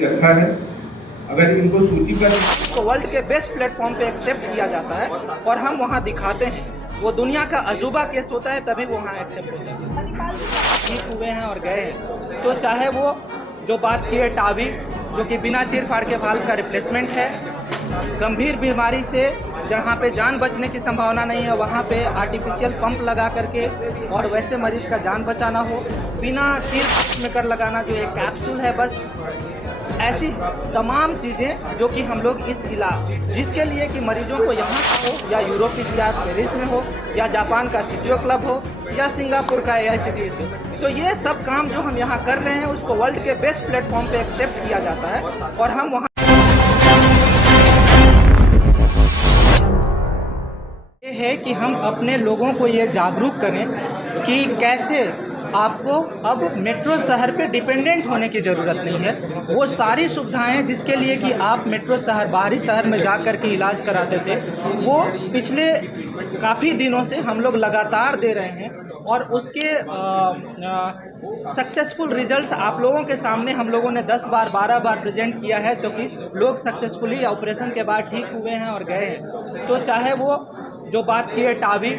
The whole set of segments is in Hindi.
रखा है। अगर इनको सूचीबद्ध तो वर्ल्ड के बेस्ट प्लेटफॉर्म पे एक्सेप्ट किया जाता है और हम वहाँ दिखाते हैं। वो दुनिया का अजूबा केस होता है तभी वो वहाँ एक्सेप्ट होता है। ठीक हुए हैं और गए हैं, तो चाहे वो जो बात की है टावी, जो कि बिना चीर फाड़ के वाल्व का रिप्लेसमेंट है, गंभीर बीमारी से जहाँ पे जान बचने की संभावना नहीं है वहाँ पे आर्टिफिशियल पंप लगा करके और वैसे मरीज का जान बचाना हो, बिना चीर में कर लगाना जो एक कैप्सूल है, बस ऐसी तमाम चीज़ें जो कि हम लोग इस इलाज जिसके लिए कि मरीजों को यहाँ हो या यूरोप या पेरिस में हो या जापान का सीटीओ क्लब हो या सिंगापुर का AICTS हो, तो ये सब काम जो हम यहाँ कर रहे हैं उसको वर्ल्ड के बेस्ट प्लेटफॉर्म पे एक्सेप्ट किया जाता है और हम वहाँ ये है कि हम अपने लोगों को ये जागरूक करें कि कैसे आपको अब मेट्रो शहर पे डिपेंडेंट होने की ज़रूरत नहीं है। वो सारी सुविधाएं जिसके लिए कि आप मेट्रो शहर बाहरी शहर में जा कर के इलाज कराते थे, वो पिछले काफ़ी दिनों से हम लोग लगातार दे रहे हैं और उसके सक्सेसफुल रिजल्ट्स आप लोगों के सामने हम लोगों ने 10 बार 12 बार प्रेजेंट किया है, तो कि लोग सक्सेसफुली ऑपरेशन के बाद ठीक हुए हैं और गए हैं। तो चाहे वो जो बात की है टावी,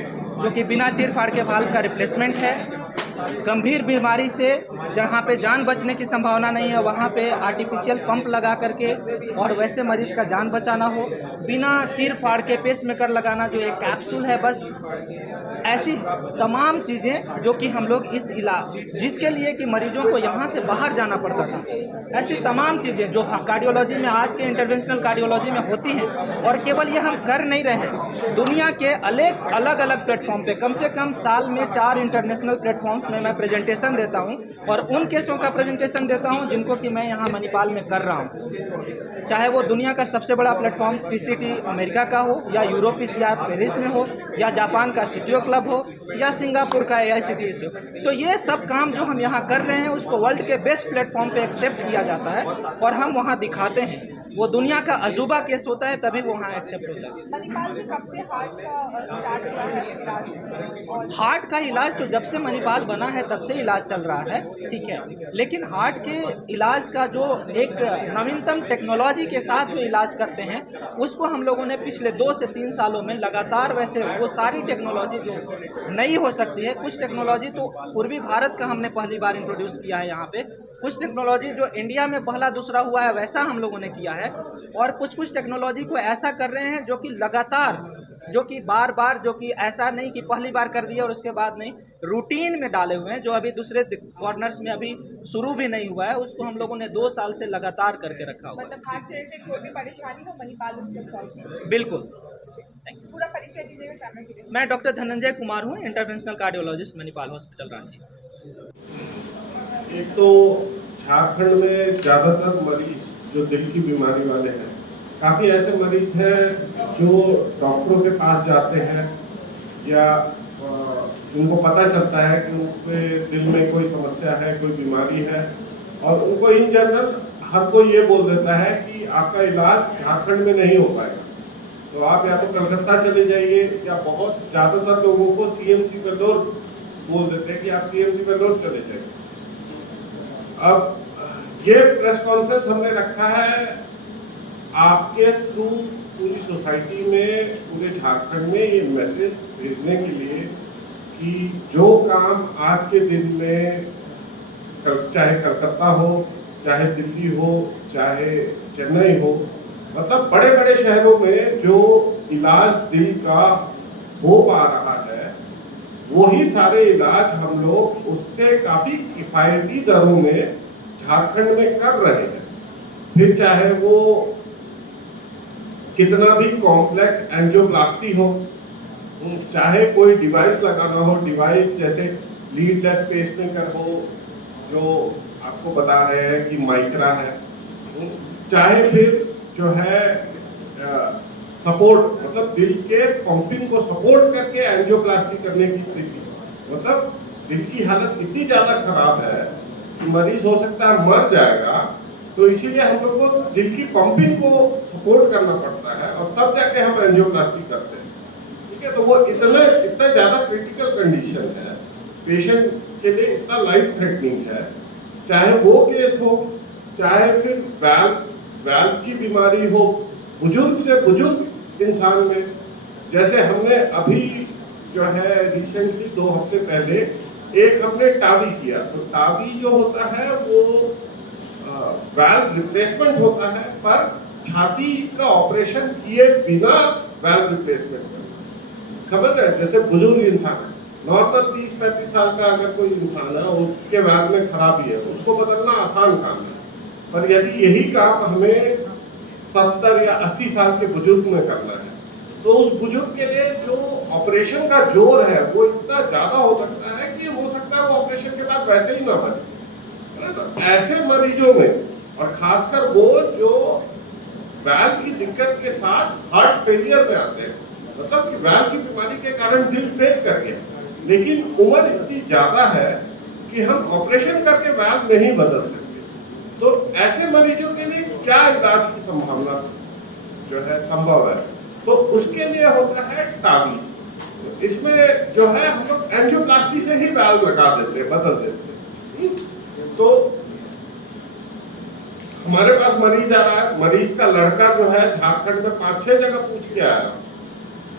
जो कि बिना चीर फाड़ के वाल्व का रिप्लेसमेंट है, गंभीर बीमारी से जहाँ पे जान बचने की संभावना नहीं है वहाँ पे आर्टिफिशियल पंप लगा करके और वैसे मरीज का जान बचाना हो, बिना चीर फाड़ के पेसमेकर लगाना जो एक कैप्सूल है, बस ऐसी तमाम चीज़ें जो कि हम लोग इस इलाज जिसके लिए कि मरीजों को यहाँ से बाहर जाना पड़ता था, ऐसी तमाम चीज़ें जो कार्डियोलॉजी में आज के इंटरवेंशनल कार्डियोलॉजी में होती हैं, और केवल ये हम कर नहीं रहे हैं, दुनिया के अलग अलग प्लेटफॉर्म पे कम से कम साल में 4 इंटरनेशनल प्लेटफॉर्म्स में मैं प्रेजेंटेशन देता हूँ और उन केसों का प्रेजेंटेशन देता हूँ जिनको कि मैं यहाँ मणिपाल में कर रहा हूँ। चाहे वो दुनिया का सबसे बड़ा प्लेटफॉर्म TCT अमेरिका का हो या यूरोप या पेरिस में हो या जापान का सीटीओ क्लब हो या सिंगापुर का AICTS हो, तो ये सब काम जो हम यहाँ कर रहे हैं उसको वर्ल्ड के बेस्ट प्लेटफॉर्म पे एक्सेप्ट किया जाता है और हम वहाँ दिखाते हैं। वो दुनिया का अजूबा केस होता है तभी वो वहाँ एक्सेप्ट होता है। मणिपाल में कब से हार्ट का स्टार्ट हुआ है इलाज? और हार्ट का इलाज तो जब से मणिपाल बना है तब से इलाज चल रहा है, ठीक है, लेकिन हार्ट के इलाज का जो एक नवीनतम टेक्नोलॉजी के साथ जो इलाज करते हैं उसको हम लोगों ने पिछले 2 से 3 सालों में लगातार, वैसे वो सारी टेक्नोलॉजी जो नई हो सकती है, कुछ टेक्नोलॉजी तो पूर्वी भारत का हमने पहली बार इंट्रोड्यूस किया है यहाँ पे, कुछ टेक्नोलॉजी जो इंडिया में पहला दूसरा हुआ है वैसा हम लोगों ने किया है, और कुछ टेक्नोलॉजी को ऐसा कर रहे हैं जो कि लगातार, जो कि बार बार, जो कि ऐसा नहीं कि पहली बार कर दिया और उसके बाद नहीं, रूटीन में डाले हुए हैं, जो अभी दूसरे कॉर्नर्स में अभी शुरू भी नहीं हुआ है, उसको हम लोगों ने 2 साल से लगातार करके रखा हुआ है। मतलब हार्ट से रिलेटेड कोई भी परेशानी हो मणिपाल उसको सॉल्व किया। बिल्कुल। पूरा परिचय दीजिएगा कैमरे के लिए। मैं डॉक्टर धनंजय कुमार हूँ, interventional cardiologist Manipal hospital Ranchi. एक तो झारखंड में ज़्यादातर मरीज जो दिल की बीमारी वाले हैं, काफ़ी ऐसे मरीज हैं जो डॉक्टरों के पास जाते हैं या उनको पता चलता है कि उनके दिल में कोई समस्या है, कोई बीमारी है, और उनको इन जनरल हर कोई ये बोल देता है कि आपका इलाज झारखंड में नहीं हो पाएगा, तो आप या तो कलकत्ता चले जाइए, या बहुत ज़्यादातर लोगों को CMC वेल्लोर बोल देते हैं कि आप CMC वेल्लोर चले जाइए। अब ये प्रेस कॉन्फ्रेंस हमने रखा है आपके थ्रू पूरी सोसाइटी में, पूरे झारखंड में ये मैसेज भेजने के लिए कि जो काम आज के दिन में चाहे कलकत्ता हो, चाहे दिल्ली हो, चाहे चेन्नई हो, मतलब बड़े बड़े शहरों में जो इलाज दिल का हो पा रहा है, वही सारे इलाज हम लोग उससे काफी किफायती दरों में झारखंड में कर रहे हैं। फिर चाहे वो कितना भी कॉम्प्लेक्स एंजियोप्लास्टी हो, चाहे कोई डिवाइस लगाना हो, डिवाइस जैसे लीडलेस पेसमेकर हो जो आपको बता रहे हैं कि माइक्रा है, चाहे फिर जो है सपोर्ट, मतलब दिल के पंपिंग को सपोर्ट करके एंजियोप्लास्टी करने की स्थिति, मतलब दिल की हालत इतनी ज्यादा खराब है कि मरीज हो सकता है मर जाएगा, तो इसीलिए हम लोग को दिल की पंपिंग को सपोर्ट करना पड़ता है और तब जाके हम एंजियोप्लास्टी करते हैं, ठीक है। तो वो इतना ज्यादा क्रिटिकल कंडीशन है, पेशेंट के लिए इतना लाइफ थ्रेटनिंग है, चाहे वो केस हो चाहे फिर वाल्व की बीमारी हो बुजुर्ग से बुजुर्ग इंसान में, जैसे हमने अभी जो है रिसेंटली 2 हफ्ते पहले एक हमने टावी किया, तो टावी जो होता है वो वाल्व रिप्लेसमेंट होता है, पर छाती का ऑपरेशन किए बिना वाल्व रिप्लेसमेंट करना, समझ रहे हैं? जैसे बुजुर्ग इंसान है, नॉर्मल 30-35 साल का अगर कोई इंसान है, उसके वाल्व में खराबी है, उसको बदलना आसान काम है, पर यदि यही काम हमें 70 या 80 साल के बुजुर्ग में करना है, तो उस बुजुर्ग के लिए जो ऑपरेशन का जोर है वो इतना ज्यादा हो सकता है कि हो सकता है वो ऑपरेशन के बाद वैसे ही ना बचे। तो ऐसे मरीजों में, और खासकर वो जो वाल्व की दिक्कत के साथ हार्ट फेलियर में आते हैं, मतलब कि वाल्व की बीमारी के कारण दिल फेल कर गया, लेकिन उम्र इतनी ज्यादा है कि हम ऑपरेशन करके वाल्व नहीं बदल सकते, तो ऐसे मरीजों के लिए क्या इलाज की संभावना जो है संभव है? तो उसके लिए होता है टावी। तो इसमें जो है हम लोग एंजियोप्लास्टी से ही वाल्व लगा देते हैं, बदल देते हैं। तो हमारे पास मरीज आ रहा है, मरीज का लड़का जो है झारखंड में 5-6 जगह पूछ के आया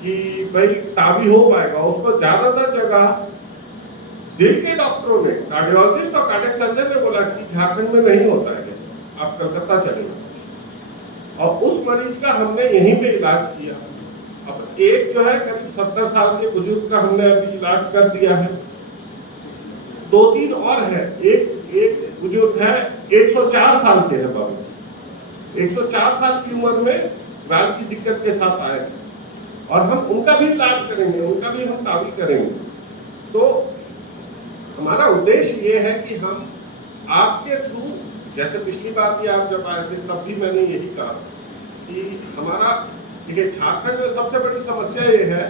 कि भाई टावी हो पाएगा, उसको ज्यादातर जगह दिल के डॉक्टरों ने, कार्डियोलॉजिस्ट और कार्डियक सर्जन ने बोला कि झारखंड में नहीं होता है, आप कलकत्ता चलेंगे, और उस मरीज का हमने यहीं पे इलाज किया। अब एक जो है करीब 70 साल के बुजुर्ग का हमने अभी इलाज कर दिया है, 2-3 और है, एक बुजुर्ग है 104 साल के हैं बाबू, 104 साल की उम्र में वाल्व की दिक्कत के साथ आए हैं, और हम उनका भी इलाज करेंगे, उनका भी हम टावी करेंगे। तो हमारा उद्देश्य ये है कि हम आपके थ्रू, जैसे पिछली बार भी आप जब आए थे तब भी मैंने यही कहा कि हमारा, देखिए झारखंड में सबसे बड़ी समस्या ये है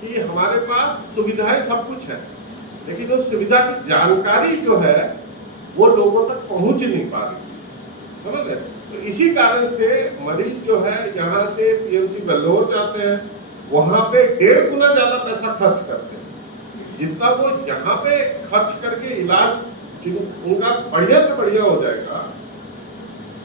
कि हमारे पास सुविधाएं सब कुछ है, लेकिन उस सुविधा की जानकारी जो है वो लोगों तक पहुंच नहीं पा रही, समझ रहे? तो इसी कारण से मरीज जो है यहाँ से CMC वेल्लोर जाते हैं, वहां पे 1.5 गुना ज्यादा पैसा खर्च करते हैं जितना वो यहाँ पे खर्च करके इलाज उनका बढ़िया से बढ़िया हो जाएगा,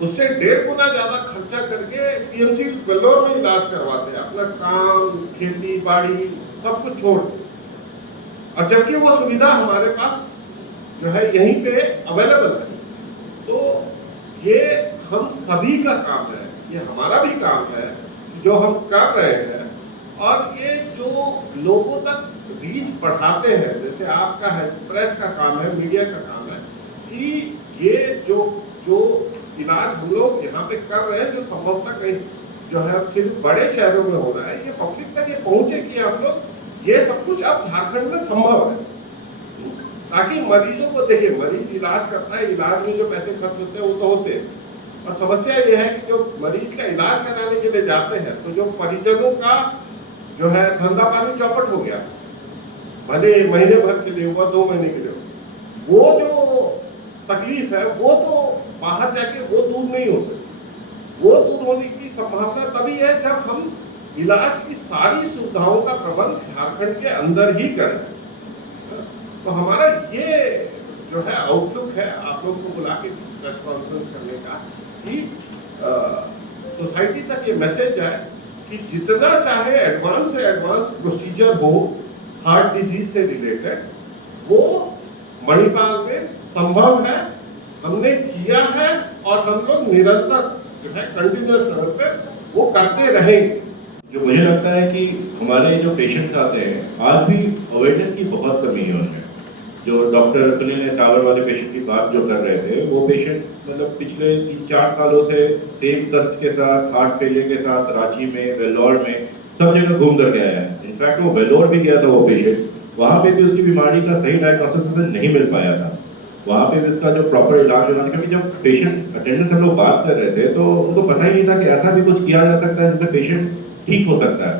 उससे 1.5 गुना ज्यादा खर्चा करके CMC वेल्लोर में इलाज करवाते हैं, अपना काम, खेती बाड़ी सब कुछ छोड़, और जबकि वो सुविधा हमारे पास जो है यहीं पे अवेलेबल है। तो ये हम सभी का काम है, ये हमारा भी काम है जो हम कर रहे हैं, और ये जो लोगों तक रीच बढ़ाते हैं, जैसे आपका है, प्रेस का काम है, मीडिया का काम है, कि ये जो इलाज हम लोग यहाँ पे कर रहे हैं, जो संभवतः कहीं जो है सिर्फ बड़े शहरों में हो रहा है, ये पब्लिक तक ये पहुंचे कि हम लोग ये सब कुछ अब झारखंड में संभव है, ताकि मरीजों को, देखिए मरीज इलाज करता है, इलाज में जो पैसे खर्च होते हैं वो तो होते हैं, और समस्या ये है कि जो मरीज का इलाज कराने के लिए जाते हैं, तो जो परिजनों का जो है धंधा पानी चौपट हो गया, भले महीने भर के लिए हुआ, 2 महीने के लिए, वो जो तकलीफ है वो तो बाहर जाके वो दूर नहीं हो सकती, वो दूर होने की संभावना तभी है जब हम इलाज की सारी सुविधाओं का प्रबंध झारखंड के अंदर ही करें। तो हमारा ये जो है आउटलुक है आप लोग को बुला के प्रेस कॉन्फ्रेंस करने का, कि सोसाइटी तक ये मैसेज जाए कि जितना चाहे एडवांस से एडवांस प्रोसीजर हो हार्ट डिजीज से रिलेटेड, वो मणिपाल में संभव है, हमने किया है, और हम लोग निरंतर जो है कंटिन्यूअस लेवल पे वो करते रहेंगे। जो मुझे लगता है कि हमारे जो पेशेंट्स आते हैं, आज भी अवेयरनेस की बहुत कमी है उनमें। जो डॉक्टर सुनील ने टावर वाले पेशेंट की बात जो कर रहे थे, वो पेशेंट मतलब पिछले 3-4 सालों से सेम कस्ट के साथ, हार्ट फेलियर के साथ रांची में, वेल्लोर में, सब जगह घूम कर गया है। इनफैक्ट वो वेल्लोर भी गया था वो पेशेंट, वहाँ पे भी उसकी बीमारी का सही डायग्नोसिस नहीं मिल पाया था, वहाँ पे भी उसका जो प्रॉपर इलाज होना था, क्योंकि जब पेशेंट अटेंडेंस हम लोग बात कर रहे थे तो उनको पता ही नहीं था कि ऐसा भी कुछ किया जा सकता है जिससे पेशेंट ठीक हो सकता है।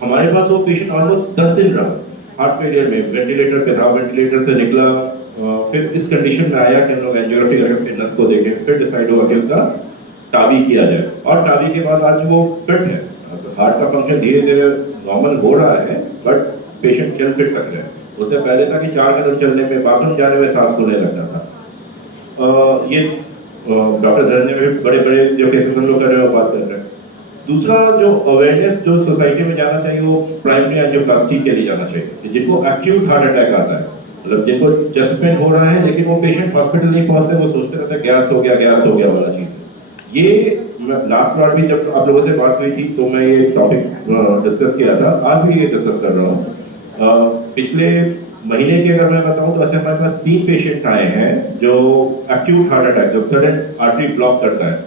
हमारे पास वो पेशेंट ऑलमोस्ट 10 दिन रहा हार्ट फेलियर में, वेंटिलेटर पे था, वेंटिलेटर से निकला, फिर इस कंडीशन में आया कि हम लोग एंजियोग्राफी करके फिटनेस को देखें, फिर डिसाइड हुआ कि उसका टावी किया जाए, और टावी के बाद आज वो फिट है, हार्ट का फंक्शन धीरे धीरे नॉर्मल हो रहा है, बट पेशेंट चल फिर तक रहे। उससे पहले था कि 4 कदम चलने में, बाथरूम जाने में सांस फूलने लगता था। ये डॉक्टर धनंजय में बड़े बड़े जो केसेस हम लोग कर रहे हैं वो बात कर रहे हैं। दूसरा जो अवेयरनेस जो सोसाइटी में जाना चाहिए वो प्राइमरी एंजियोप्लास्टी के लिए जाना चाहिए, जिनको एक्यूट हार्ट अटैक आता है, मतलब जिनको चेस्ट पेन हो रहा है लेकिन वो पेशेंट हॉस्पिटल नहीं पहुंचते, वो सोचते रहते हैं गैस हो गया वाला चीज। ये लास्ट बार भी जब आप लोगों से बात हुई थी तो मैं ये टॉपिक डिस्कस किया था, आज भी ये डिस्कस कर रहा हूँ। पिछले महीने की अगर मैं बताऊं तो ऐसे हमारे पास 3 पेशेंट आए हैं जो एक्यूट हार्ट अटैक, जो सडन आर्टरी ब्लॉक करता है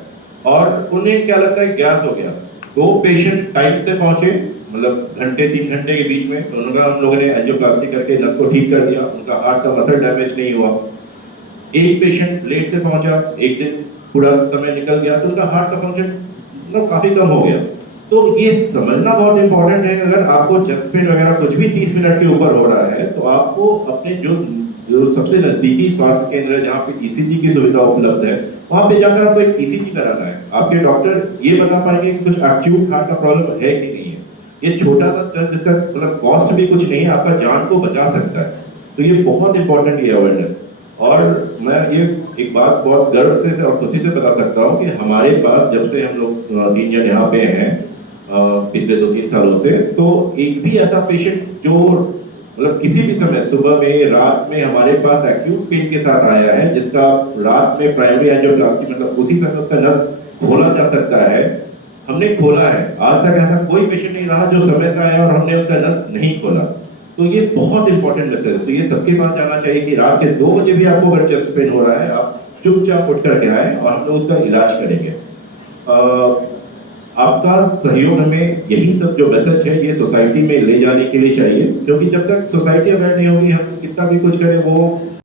और उन्हें क्या लगता है गैस हो गया। 2 पेशेंट टाइम से पहुंचे, मतलब घंटे 3 घंटे के बीच में, तो उनका हम लोगों ने एंजियोप्लास्टी करके नस को ठीक कर दिया, उनका हार्ट का मसल डैमेज नहीं हुआ। एक पेशेंट लेट से पहुंचा, एक दिन पूरा समय निकल गया तो उनका हार्ट का फंक्शन मतलब काफी कम हो गया। तो ये समझना बहुत इंपॉर्टेंट है, अगर आपको चेस्ट पेन वगैरह कुछ भी 30 मिनट के ऊपर हो रहा है तो आपको अपने जो सबसे नजदीकी स्वास्थ्य केंद्र है जहाँ पे ईसीजी की सुविधा उपलब्ध है, वहां पे जाकर आपको एक ईसीजी कराना है। आपके डॉक्टर ये बता पाएंगे कि कुछ एक्यूट हार्ट का प्रॉब्लम है कि नहीं है। ये छोटा सा टेस्ट जिसका मतलब कॉस्ट भी कुछ नहीं है, आपका जान को बचा सकता है। तो ये बहुत इंपॉर्टेंट है अवेयरनेस। और मैं ये एक बात बहुत गर्व से और खुशी से बता सकता हूँ कि हमारे पास जब से हम लोग 3 जन यहाँ पे हैं पिछले 2-3 सालों से, तो एक भी ऐसा पेशेंट जो मतलब किसी भी समय सुबह में रात में हमारे पास एक्यूट पेन के साथ आया है, जिसका रात में प्राइमरी एंजियोप्लास्टी मतलब उसी समय उसका नस खोला जा सकता है, हमने खोला है। आज तक ऐसा कोई पेशेंट नहीं रहा जो समय से आया और हमने उसका नस नहीं खोला। तो ये बहुत इंपॉर्टेंट मैसेज है। तो ये सबके पास जाना चाहिए कि रात के 2 बजे भी आपको अगर चेस्ट पेन हो रहा है, आप चुपचाप उठ करके आए और हम लोग उसका इलाज करेंगे। आपका सहयोग हमें यही सब जो मैसेज है ये सोसाइटी में ले जाने के लिए चाहिए, क्योंकि जब तक सोसाइटी अवेयर नहीं होगी हम कितना भी कुछ करें वो